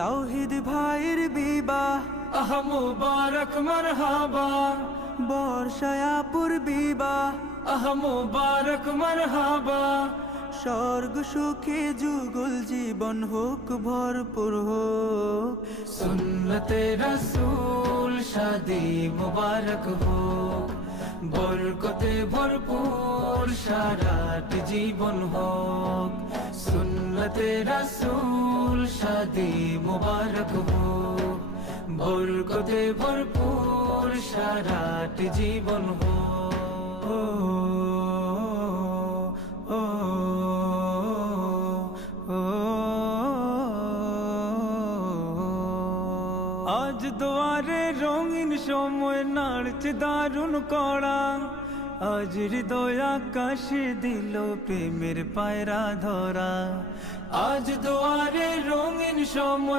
তাওহীদ ভাইয়ের বিবাহ, আহ মুবারক মারহাবা, বর্ষায়াপুর বিবাহ, আহ মুবারক মারহাবা। স্বর্গ সুখে যুগল জীবন হোক ভরপুর হোক, সুন্নতে রাসূল শাদি মুবারক হোক, বরকতে ভরপুর সারাট জীবন হোক। সুন্নতে রাসূল শাদি মুবারক হোক, বরকতে ভরপুর সারাট জীবন হোক। আজ দুয়ারে রঙিন সময় নাড়ছে দারুণ কড়া, আজ হৃদয় আকাশে দিল প্রেমের পায়রা ধরা। আজ দুয়ারে রঙিন সময়